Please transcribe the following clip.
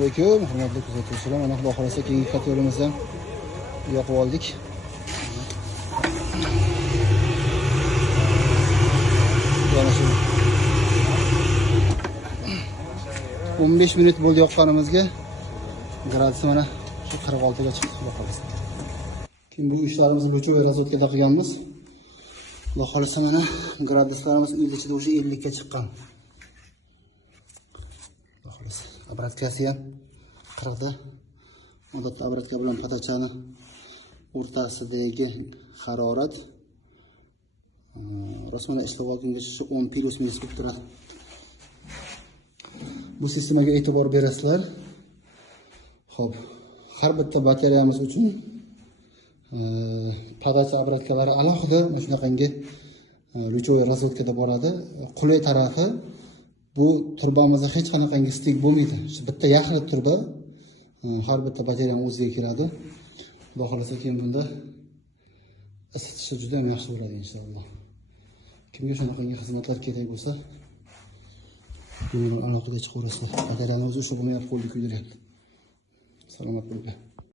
alaykum, hurmatli kuzatuvchilar. Mana xudo xolasa keyingi katerimizni yoqib oldik. Yana shu 15 minut bo'ldi yoqqanimizga. Gradus mana shu 46 ga chiqdi xudo xolasa. Keyin bu ishlarimizni bo'yicha razvodkada qilganmiz. Xudo xolasa mana graduslarimiz uy ichida o'sha 50 ga chiqqan. Xudo xolasa. Obratkasi ham 40 da. Odatda obratka bilan patachani o'rtasidagi harorat rasmana ishlab olguncha 10 plus minus bo'lib turadi. Bu sistemaga e'tibor berasizlar. Xo'p, har bitta batareyamiz uchun padacha obratkalari alohida mana shunaqangi luchovoy razvodkada boradi. Qulay tarafi bu turbamizda hech qanaqangi stik bo'lmaydi. Shu bitta yaxlit turba har bitta batareyaning o'ziga kiradi. Xudo xolasa keyin bunda isitishi juda ham yaxshi bo'ladi inshaalloh. Kimga shunaqangi xizmatlar kerak bo'lsa, buni aloqaga chiqaverasizlar. Batareyamiz o'sha buni ham qo'lga kuydiryapti. Salomat bo'ling.